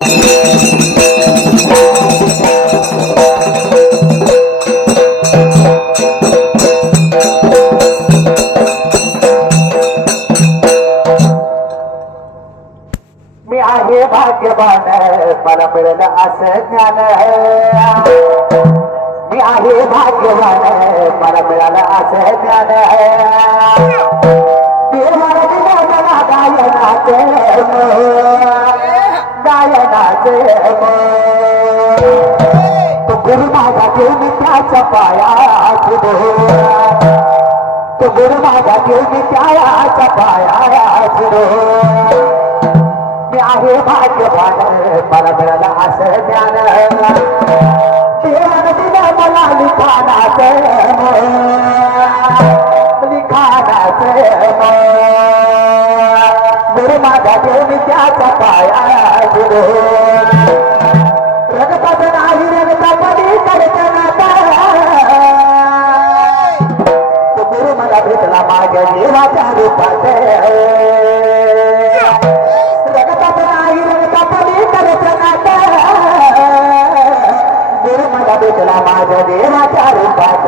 मी आहे भाग्यवान मला मिळालं असं ज्ञान मी आहे भाग्यवान मला मिळालं असं ज्ञान देवाने दिलं मला गायनाचे तो गुरु माझा देव त्याच्या पायाची तो गुरु माझा देव त्याच्या पायाची मी आहे भाग्यवान मला मिळालं असं ज्ञान देवाने दिलं मला लिखाणाचे गुरु माझा देव त्याच्या पायाची रगतात नाही रगता पडी करताना तो गुरु मला भेटला माझ्या देवाच्या रूपात रगतात नाही रगता पडी करताना गुरु मला भेटला माझ्या देवाच्या रूपात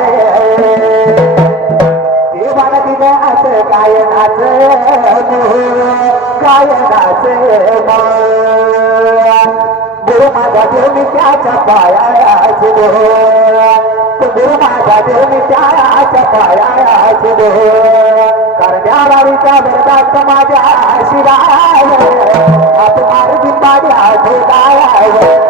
देवाला दिलं असं गायनाचं गुरु माझा देव त्याच्या पायाची गुरु माझा देव त्याच्या पायाची करण्या वारीच्या भरतात माझ्या शिवाय तुम्हाला बिंबाड्या ठोकाय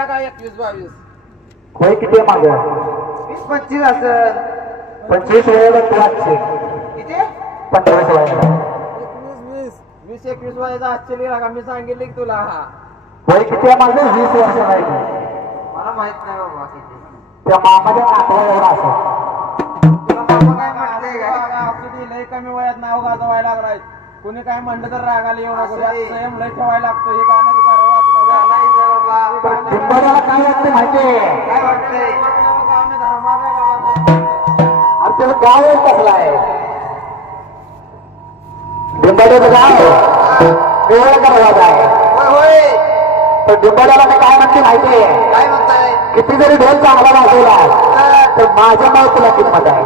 लागा 21-22. वय किती माग 20-25 असेल. 25 वेळेला क्लासचे किती 25 वयाला 20-21 वयाचा आश्चर्य लागा. मी सांगितले की तुला. वय किती आहे माझं 20 वर्ष नाही मला माहित नाही बाबा किती. त्या मामाच्या नातवा एवढा असं तुला बाबा काय म्हणते का असू दे. लय कमी वयात नाव गाजवायला लागलाय. कुणी काय म्हणलं तर रागाला येऊ नको. संयम लय ठेवायला लागतो. हे गाणं तुम्हाला काय वाटतं माहितीये काय वाटतंय आपल्याला गाव कसला आहे डिंबाड्याचं गाव वेगळं गावात आहे. पण डिंबाड्याला मी काय म्हणते माहितीये काय म्हणताय. किती जरी ढोल चांगला वाजवला तर माझ्या मुळे तुला किंमत आहे.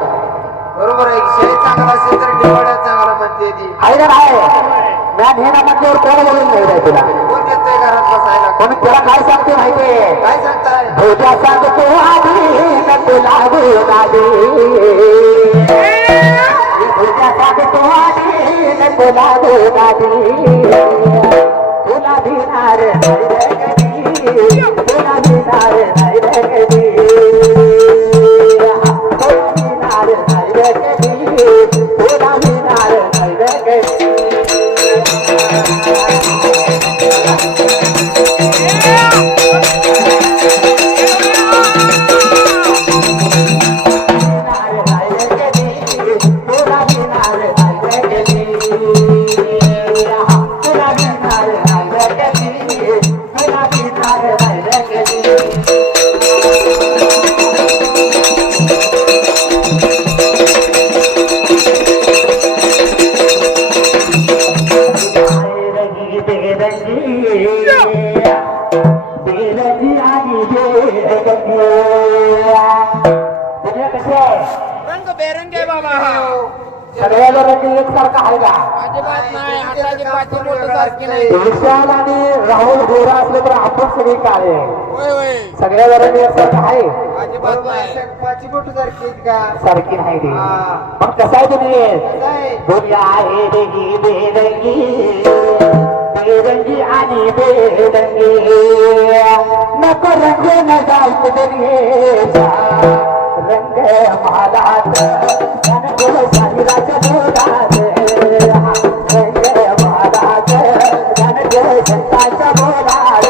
बरोबर आहे. शेत चांगला असेल तर डिंबाड्या चांगला म्हणते ती. आहे ना आहे मॅन हे ना म्हटल्यावर कोण बोलून नाही रे तुला. कोण येतोय घरात बसायला. म्हणून तुला काय सांगते माहितीये काय सांगताय. भोजा सांगतो आधी न तुला गोदादी भोजा सांगतो आधी न तुला गोदादी तुला भिणार नाही रे कधी तुला भिणार नाही रे कधी तुला भिणार नाही रे कधी तुला भिणार नाही रे कधी रंग बेरंगे बाबा. सगळ्याला रंग एकसारखा आहे का अजिबात नाही. हाताची पाठी बोटं सारखी नाही. विशाल आणि राहुल गोरा असले तर आपण सगळे काळे होय होय. सगळ्याला रंग एकसारखा आहे अजिबात नाही. पाठी बोटं सारखी का सारखी नाही ती. मग कसं आहे तुम्ही दुनिया आहे रेगी बेरंगी बेरंगी आणि बेरंगी नको रंग न जाऊ दुनियेचा रंग महालात रंग शरीराच्या बोलात रंग महालात रंग संतांच्या बोलात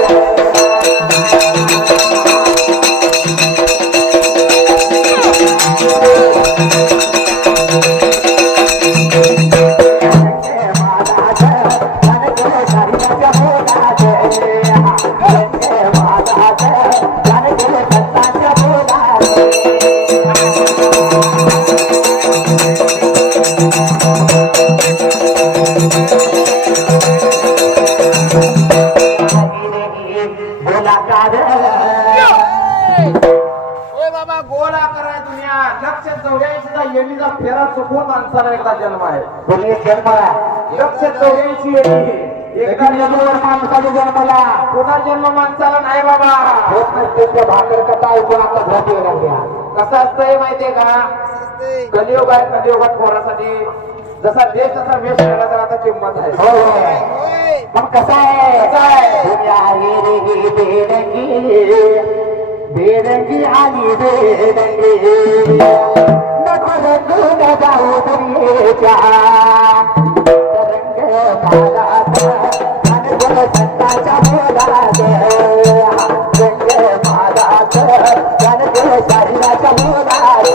बाबा गोळा करा दुनिया. लक्ष 84 येणीचा फेरा चुकवून माणसाला एकदा जन्म आहे. दुनियेत जन्मला लक्ष 84 येणी एका जन्मावर माणसाने जन्मला पुन्हा जन्म माणसाला नाही बाबा. होत नसते त्या भाकर कथा ऐकून आता झोप येऊ लागल्या. कसं असतंय माहितीये का. कलियुग आहे. कलियुगात पोरासाठी जसा देश तसा वेश केला तर आता किंमत आहे. होय मग कसं आहे दुनिया आहे रे बेरंगी बेरंगी आणि बेरंगी नको रंगू न जाऊ दुनियेच्या रंग महालात रंग संतांच्या बोलात रंग महालात रंग शरीराच्या बोलात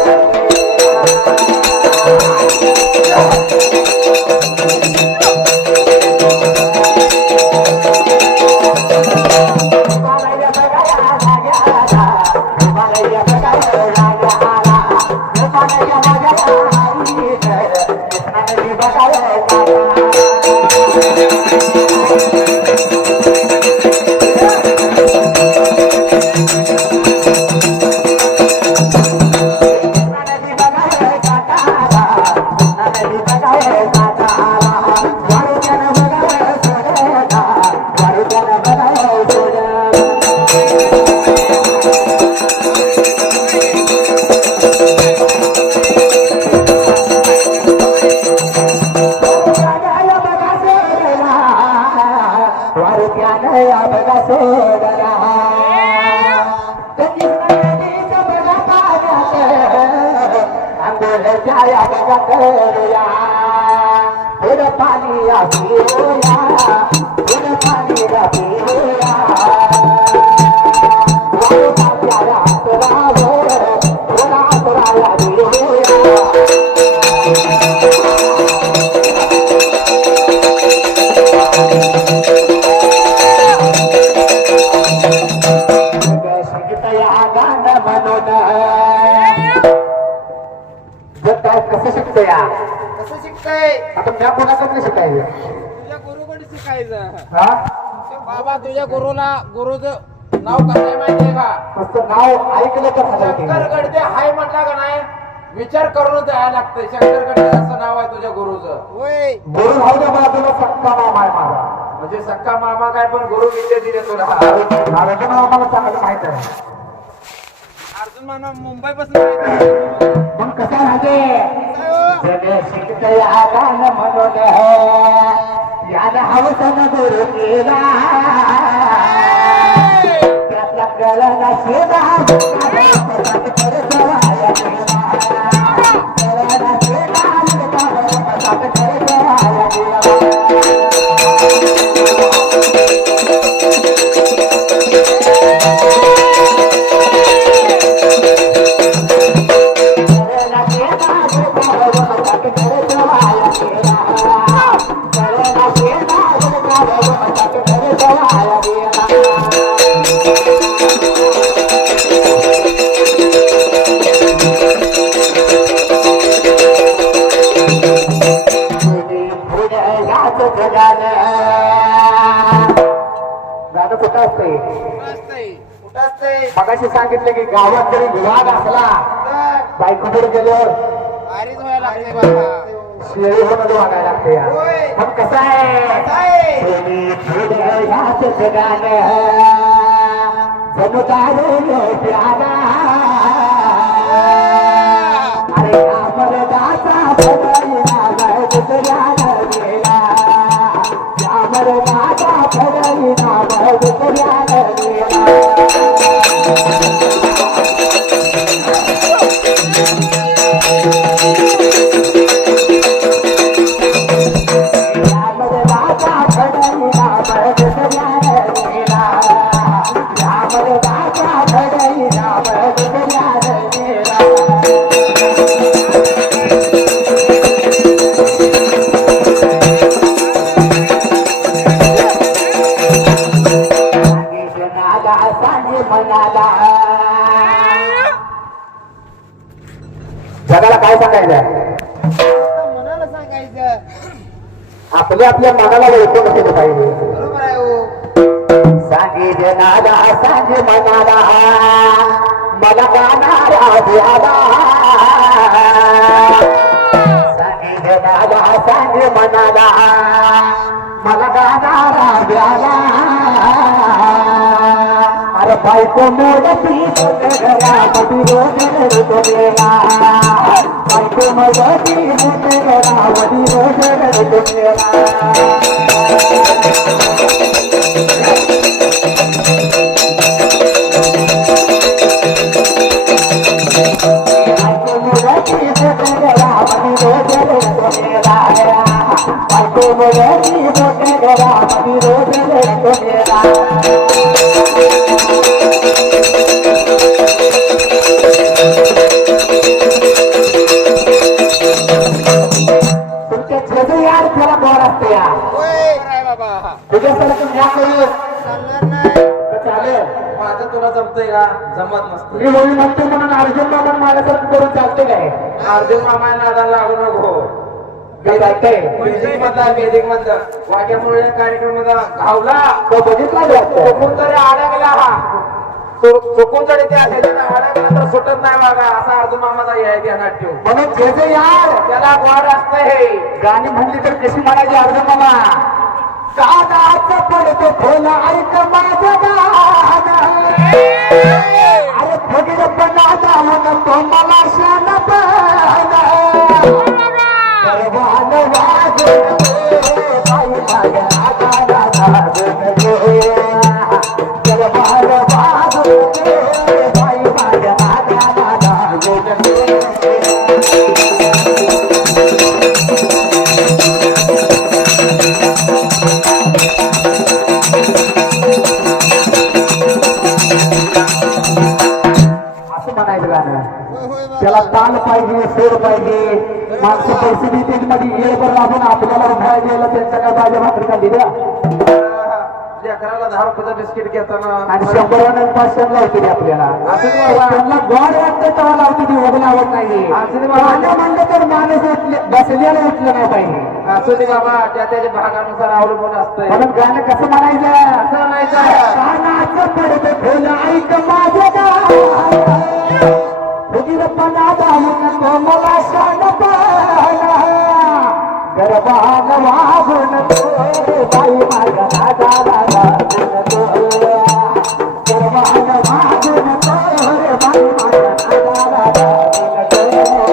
पाणीला पिऊया थोडं पाणीला पिऊया वाळूच्या अंतरावर थोडा अंतराला पिऊया कसं शिकतोय कसं शिकताय आता मी कोणाकडे शिकायचं तुझ्या गुरुकडे शिकायचं हा बाबा तुझ्या गुरुचं नाव कसं आहे माहितीये का फक्त नाव ऐकलं तर झालं की. शंकर गडदे हाय म्हटला का नाही विचार करूनच जायला लागतंय शंकर गडदे असं नाव आहे तुझ्या गुरुचं होय गुरु भाऊच्या बाजूला सक्का मामा आहे माझा म्हणजे सक्का मामा काय पण गुरु विद्या दिले तुला अर्जुन नाव मला चांगलं माहित आहे अर्जुन मामा मुंबई पासून पण कसं राहते जग शिकतय आगान म्हणून याला हवसन गुरु केला त्यातला कळला शेला मगाशी सांगितलं की गावात जरी विवाद असला बायकोकडे गेल्यावर शेळी होणं वागायला लागते पण कसं आहे ह्याच जगान समुदाय प्याला अरे मरदाचा फडईना दुसऱ्याला गेला या मरदाचा फडईना दुसऱ्याला गेला जगाला काय सांगायचं मनाला सांगायचं आपल्या मनाला ओळखून असलं पाहिजे बरोबर आहे हो सांगे जनाला सांगे मनाला मला गाणारा द्याला सांगे जनाला सांगे मनाला मला गाणारा द्याला अरे बायको मोडती घरामध्ये रोज गेला बायको मोडती घरामध्ये रोज गेला तुला जमतंय का जमत नसतं मी होळी म्हणतो म्हणून अर्जुन मामा माझ्यासारखं करून चालते काय अर्जुन मामा नादाला लागू नको वेदिक मधलं वाक्यामुळे कार्यक्रम घावला तो बघितला चुकून तरी अडकला हा चुकून तरी ते अडकला तर सुटत नाही बघा असा अर्जुन मामाचा आहे त्या नाट्य म्हणून जे यार त्याला गोड असतं हे गाणी म्हणली तर कशी म्हणायची अर्जुन मामा दादाचं पडतो खोला ऐक माझं गाणं अरे फगीर बनादा म्हणून तो मला शान परवान वाजून बाई माझ्या नादाला परवान वाजून बाई माझ्या नादाला लागून त्याला ताल पाहिजे, सोड पाहिजे. मागच्या परिस्थितीत मध्ये येळभर लागून आपल्याला उठायला द्यायला त्यांच्या काय भाज्या भाकरी खाल्ली द्या. लेकराला 10 रुपयाचं बिस्किट घेताना आणि 100 500 लावते आपल्याला. त्यांना गोड वाटतं तेव्हा लावते ती, वगैरे आवड नाही. गाणं म्हणलं तर माणूस बसलेला उठलं नाही पाहिजे. असू दे बाबा, त्याच्या भागानुसार अवलंबून असतंय. म्हणून गाणं कसं म्हणायचं? असं म्हणायचं, कानाचं पडतं फुल ऐक माझं गाणं, फुगीरपणा जाऊ नको मला शानपणा, गर्भानं वागू नको बाई माझ्या दादा दादा नको, गर्भानं वागू नको रे बाई माझ्या दादा दादा नको.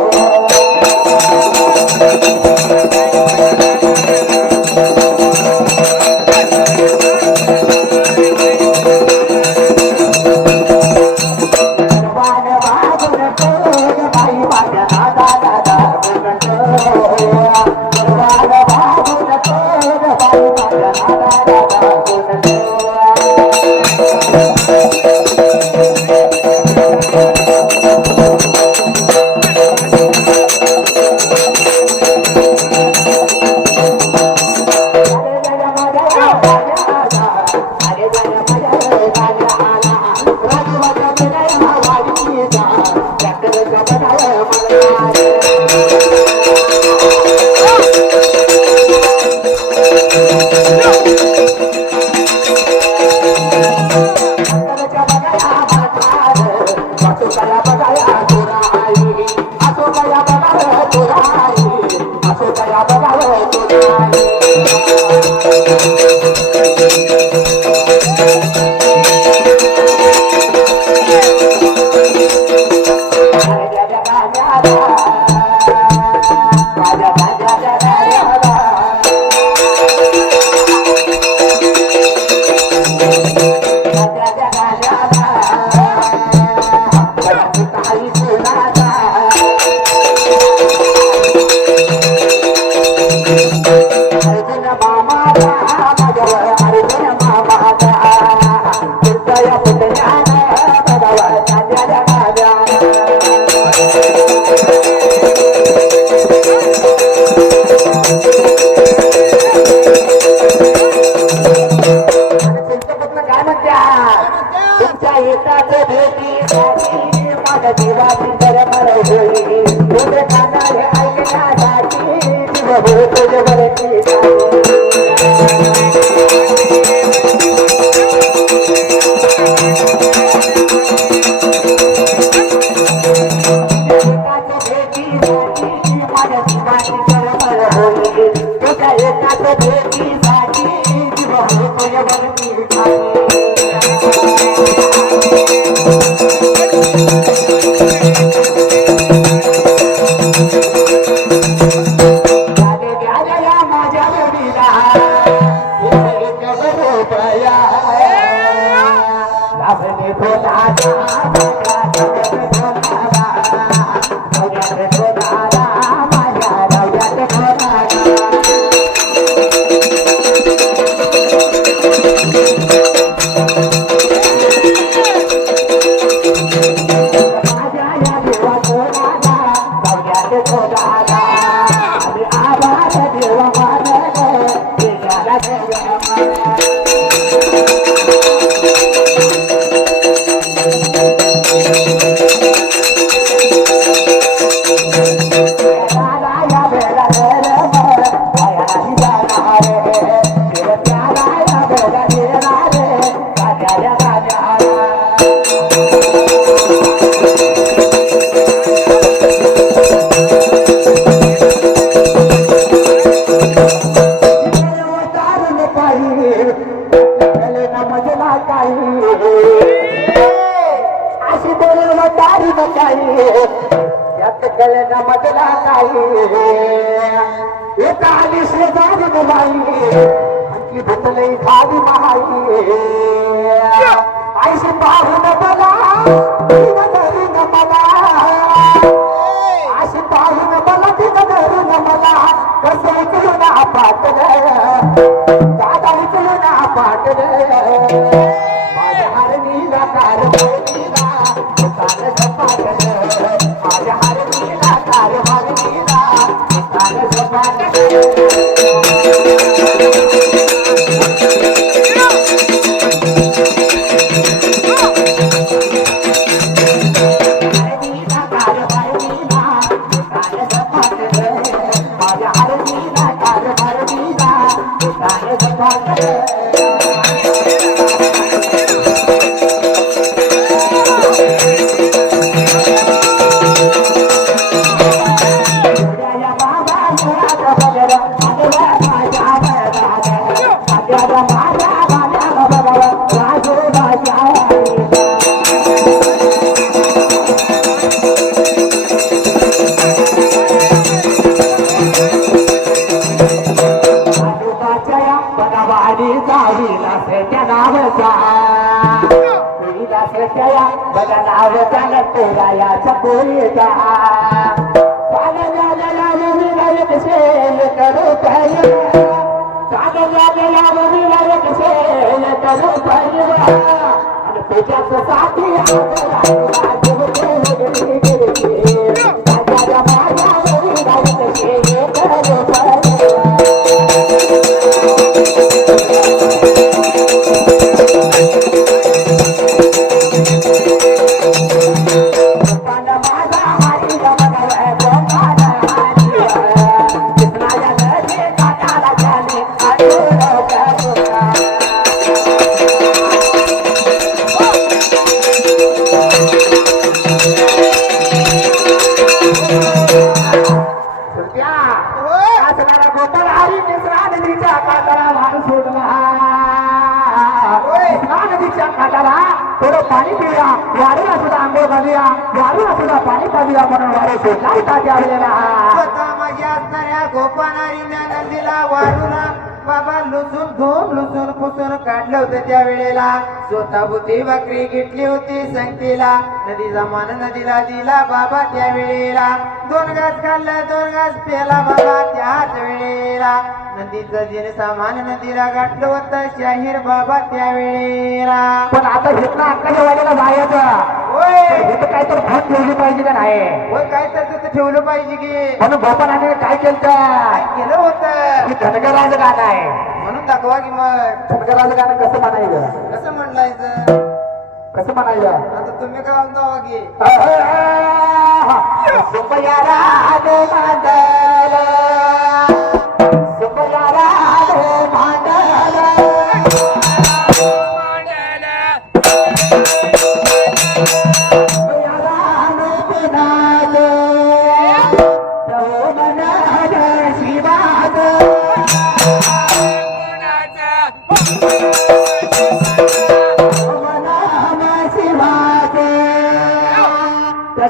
माझ्या हरणीला कार बोलीला, काल झपाटलं बघा नाव झालं तेरायाच्या पोरीचा चाललेला विनायक शेल करू पाहिजे चाललेला विनायक शेल करू पाहिजे आणि तुझ्याच साथी थोडं पाणी पिऊया वारूला सुद्धा आंघोळ घालूया वारूला सुद्धा पाणी पाजूया म्हणून वारू सोडला होता त्यावेळेला माझ्या असणाऱ्या गोपानारीने नदीला वारूला बाबा लुसून पुसून काढलं होतं त्या वेळेला स्वतः बुद्धी भाकरी घेतली होती संगतीला नदीचा मान नदीला दिला बाबा त्या वेळेला 2 घास खाल्लं 2 घास पेला बाबा त्याच वेळेला नदीचं जिन सामान नदीला गाठलं होतं शाहीर बाबा त्या वेळेला पण आता घेतला अक्काच्या वाड्याला जायचं होय इथं काय तर भात ठेवली पाहिजे का नाही होय काय तर तिथं ठेवलं पाहिजे की म्हणून गोपानाने काय केलं काय केलं होतं धनगराचं गाणं आहे म्हणून दाखवा की मग धनगराचं गाणं कसं म्हणायचं कसं म्हणलायचं कसं म्हणायचं आता तुम्ही काय म्हणता की सुपया राध मांडल सुपया राध मांडल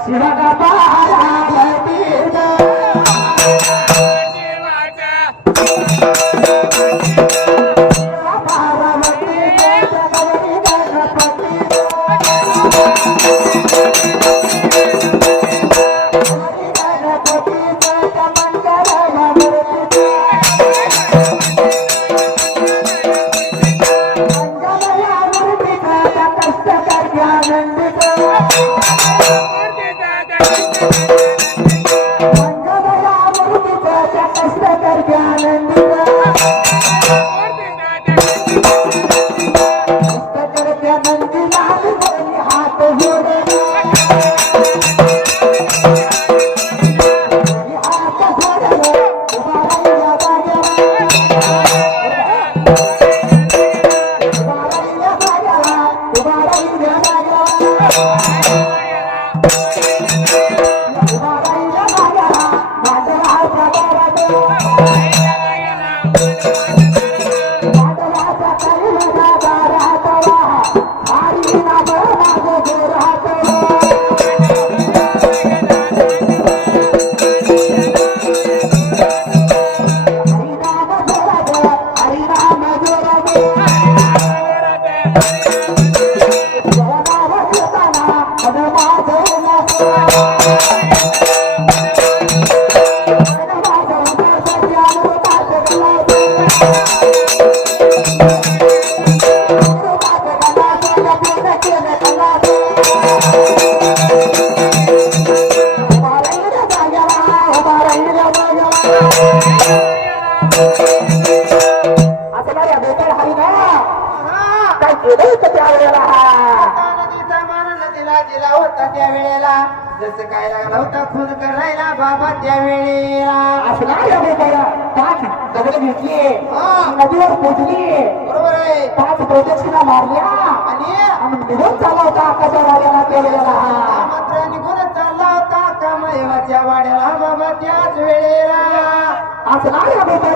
शिवागा जसं काय लागला होता खून करायला बाबा त्या वेळेला असणार पाच दगड घेतली नदीवर पोचली बरोबर आहे 5 प्रदक्षिणा मारल्या आणि निघून चालला होता आकाच्या वाड्याला त्या वेळेला मात्र निघूनच चालला होता कामदेवाच्या वाड्याला बाबा त्याच वेळेला असणार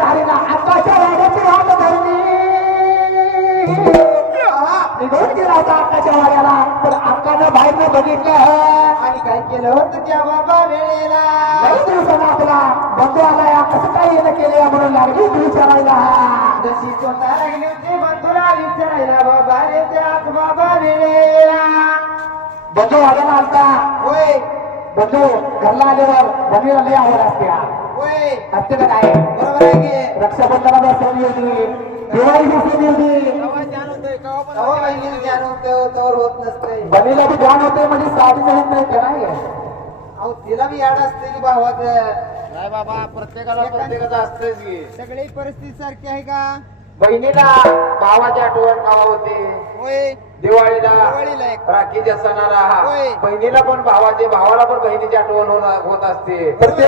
हरीला आकाच्या वाड्याची हात धरली निघून गेला होता आकाच्या वाड्याला पण अक्कानं बाहेरनं बघितलं आणि काय केलं होतं त्या बाबा वेळेला काही दिवसानं आपला बंधू आलाय कसं काय येणं केलं म्हणून लागली विचारायला जशी स्वतः लागली होती बंधूला विचारायला बाबा रे त्याच बाबा वेळेला बंधू वाढायला आलता होय बंधू घरला आल्यावर बहिणीला लई आवड असते होय असते का काय बरोबर आहे की रक्षाबंधनाला सण होती दिवाळी सण होती तेव्हा बहिणीला ज्ञान होतं तोवर होत नसतंय बहिणीला बी ध्यान होते म्हणजे साधी होत नाही ते नाही अहो तिला बी याड असते की भावाचं नाही बाबा प्रत्येकाचं असतंच की सगळी परिस्थिती सारखी आहे का बहिणीला भावाची आठवण गावा होते होय दिवाळीला दिवाळीला एक. राखीच्या सणाला होय. बहिणीला पण भावाला पण बहिणीची आठवण होत असते तर ते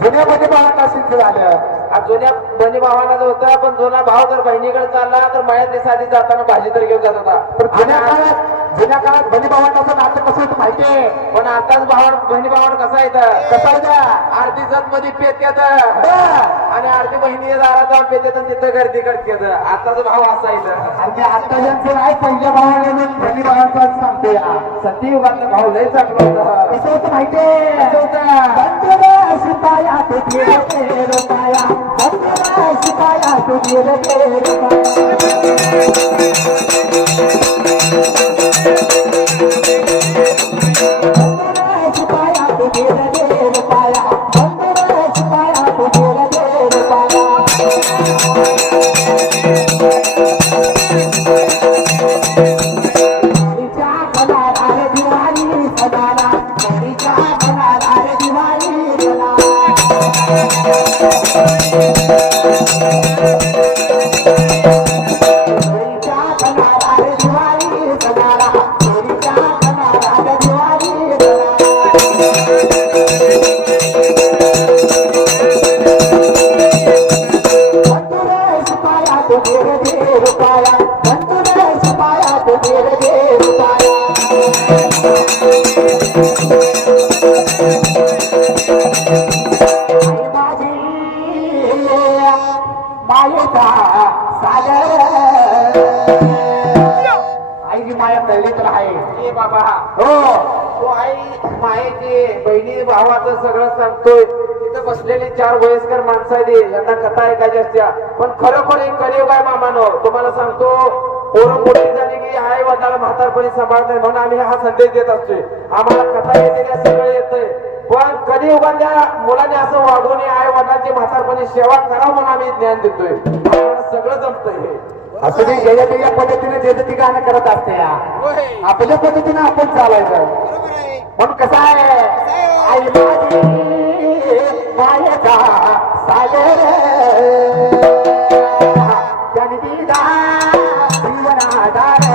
जुन्या मध्ये बाळांना सिद्ध झालं आज जुन्या बहिणी भावाला होता पण जुना भाव जर बहिणीकडे चालला तर मळ्यात साधी जाताना भाजी तर घेऊन जात होता तर आणि जुन्या काळात बहिणी भावांचं नातं कसं होतं माहितीये पण आताच बहिणी भावाला कसा येतं कसं आहे आरती जत मध्ये पेत्यात आणि आरती बहिणी दारात जाऊन पेत्यात आणि तिथं गर्दी करतात आताच भाव असा येतं आणि आता ज्यांचं आहे पहिल्या भावाने बहिणी भावांचा सांगतो या सतीयुगातलं भाव लय चांगलं होतं कसं होतं माहितीये कसं होतं? बंधुरा शिपाया तू गेले ते रुपया बंधुरा शिपाया तू गेले ते रुपया बंधुरा शिपाया तू गेले ते रुपया बंधुरा शिपाया तू गेले ते रुपया नदीच्या बनाला रे दिवाळी सणाला नदीच्या बनाला रे दिवाळी सणाला नदीच्या बनाला रे दिवाळी सणाला नदीच्या बनाला रे दिवाळी सणाला बंधुरे शिपाया तो गेले दे रुपया बंधुरे शिपाया तो गेले दे रुपया आई माझी मायेचा सागर आईची माया कळली तर आहे ए बाबा हो तो आई मायेची बहिणी भावाचं सगळं सांगतोय तिथं बसलेली 4 वयस्कर माणसं आहेत यांना कथा ऐकायची असत्या पण खरोखर एक कलियुग आहे मामानो तुम्हाला सांगतो पोरं मोठी झाली की आई वडिलाला म्हातारपणी सांभाळत नाही म्हणून आम्ही हा संदेश देत असतोय आम्हाला कथा येते का सगळं येतंय पण कलियुगातल्या मुलाने असं वागून आई वडिलांची म्हातारपणी सेवा करा म्हणून आम्ही ज्ञान देतोय आम्हाला सगळं जमतंय हे असं ते ज्या पद्धतीने जे ती गाणं करत असते या आपल्या पद्धतीने आपण चालायचं बरोबर आहे पण कसं आहे आई माझी मायेचा सागर त्याने दिला जीवनाधार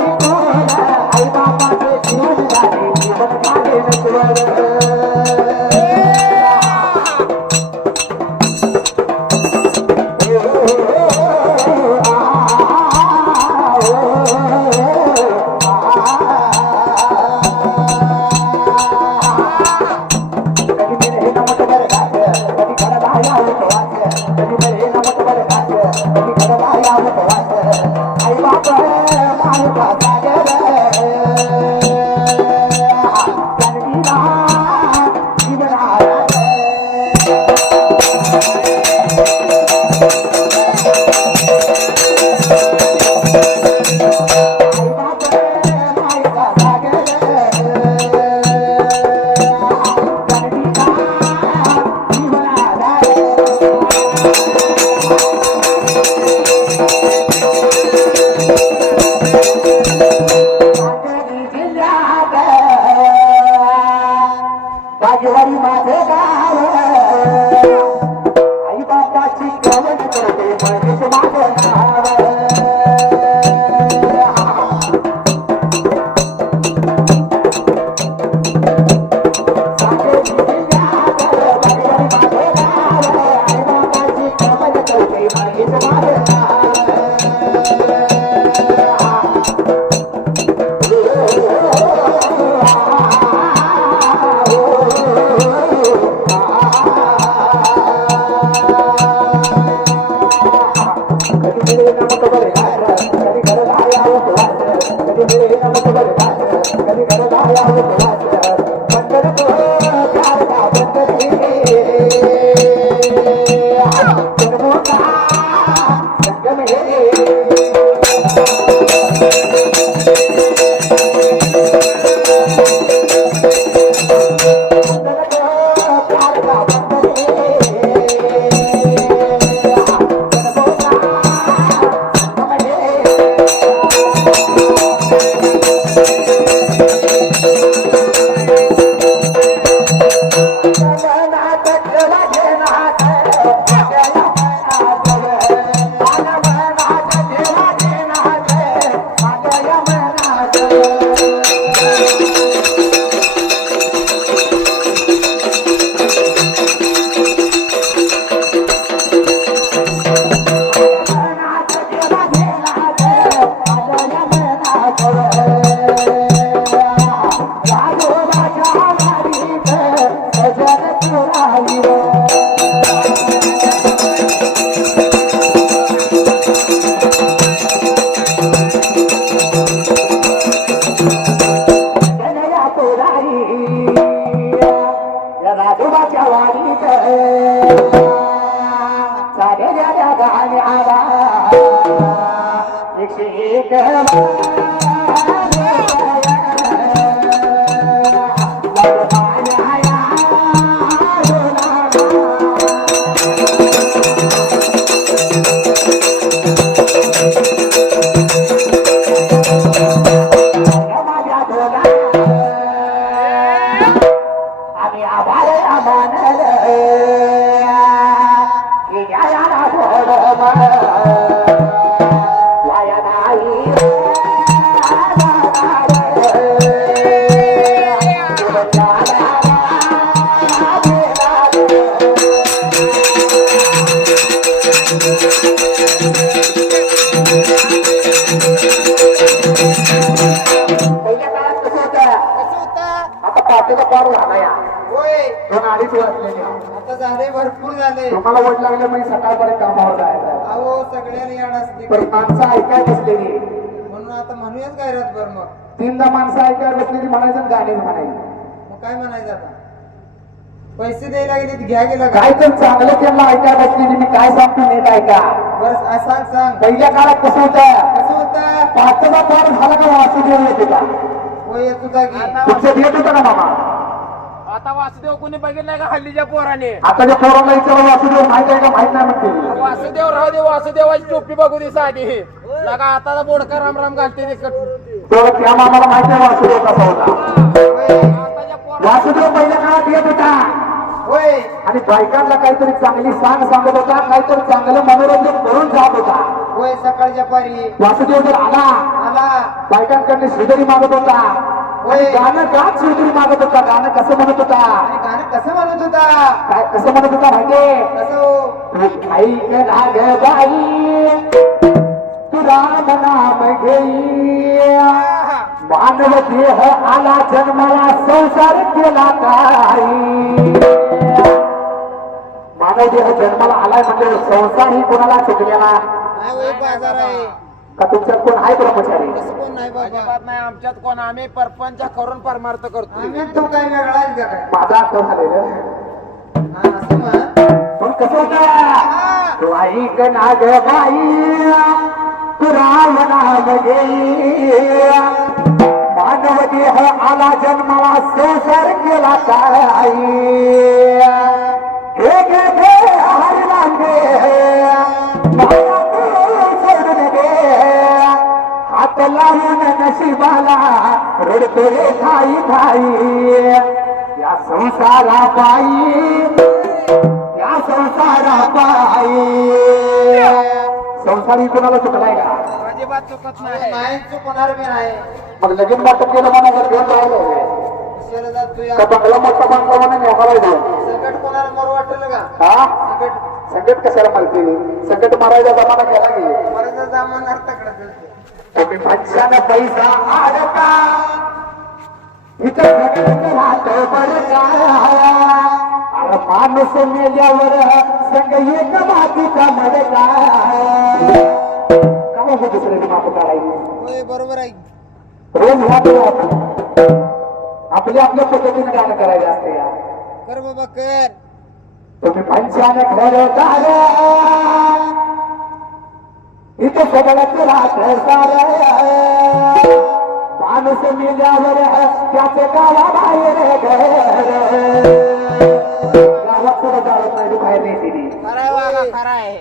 आई बाबाचे जीवन झाले जीवन झाले गाव आई बापाची कवन करते महेश माझं नाव भरपूर झाले तुम्हाला वड लागले म्हणजे सकाळपर्यंत कामावर जायचं अहो सगळ्यांनी याड असते पण माणसं ऐकाय बसलेली म्हणून आता म्हणूयाच काय रातभर मग तीनदा माणसं ऐकाय बसलेली म्हणायचं गाणीच म्हणायचं मग काय म्हणायचं आता पैसे द्यायला गेले घ्या गेला काय तर चांगलं त्यांना ऐकाय बसलेली मी काय सांगतो नीट ऐका बरं सांग सांग पहिल्या काळात कसं होतं कसं होतं पाचचा पार झाला का वासुदेव येत होता होय येत होता की तुमचं येत होतं का मामा आता वासुदेव कोणी बघितलाय का हल्लीच्या पोराने आताच्या पोराला विचारून वासुदेव माहित आहे का माहित नाही म्हणते वासुदेव राहू दे वासुदेवाची टोपी बघू दे साधी लगा आता बोडका राम राम घालते ते तर त्या मामाला माहित आहे वासुदेव कसा होता वासुदेव पहिल्या काळात येत होता होय आणि बायकांना काहीतरी चांगली सांगत होता काहीतरी चांगलं मनोरंजन करून जात होता होय सकाळच्या पारी वासुदेव जर आला बायकांकडे श्रीधरी मागत होता होय गाणं गात श्रीधरी मागत होता गाणं कसं म्हणत होता आणि गाणं कसं म्हणत होता काय कसं म्हणत होता माहितीये कसं ऐक राग बाई तू राम नाम घेई मानव देह आला जन्माला संसार केला काही मानव देह जन्माला आलाय म्हणजे संसार ही कोणाला चुकलेला नाही होय बाजार आहे का तुमच्यात कोण आहे कर्मचारी कसं कोण नाही बाबा अजिबात नाही आमच्यात कोण आम्ही परपंच करून परमार्थ करतो आम्ही तो काय वेगळा आहे का काय माझा आठवण झालेलं हा, असं म्हण पण कसं होतं तू ऐक नाग बाई तू राम नाम घेई मानव देह आला जन्माला संसार केला काही हे घे घे हरी नांदे माया तू सोडून दे हात लावून नशिबाला रडतो रे खाई खाई या संसाराबाई या संसाराबाई संसारी कोणाला चुकलाय का अजिबात चुकत नाही चुकणार बी नाही मग लगीन मोठं केलं म्हणा जर घेऊन राहिलं शरदात तू या तर बंगला मोठा बांधला म्हणा नेमाला संकट कोणाला मरू वाटलं का हा संकट संकट कशाला मारते संकट मारायचा जमाना गेला की मराठा जामान अर्थाकडे तुम्ही पंचानं पैसा अडका इथं सगळं राहतो बरं का अरे माणूस मेल्यावर संग एक मातीचा मडका काय हो दुसऱ्याची माप काढायची होय बरोबर आहे रोज ह्या आपल्या आपल्या पद्धतीने गाणं करायचं असते या कर बाबा कर तुम्ही पंचानं घरदार इथं सगळंच राहत सार माणूस मेल्यावर त्याचे गावाबाहेर घर गावात सुद्धा जात नाही बाहेर नाही खराय वागा खराय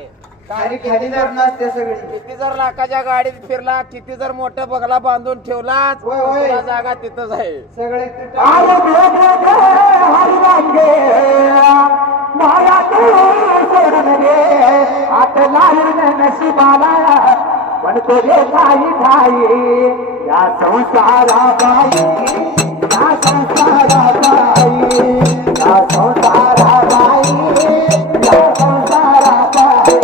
खाली खाली जर नसते सगळी किती जर लाखाच्या गाडीत फिरला किती जर मोठा बंगला बांधून ठेवलाच होय, होय. तुला जागा तिथंच आहे सगळे आरे हरिवांगे माया तू सोडून गे आत लाईन नशिबाला पण तुझे काही ठाई या संसाराबाई या संसाराबाई या संसाराबाई या संसाराबाई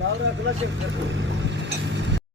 लावला तुला शेअर कर.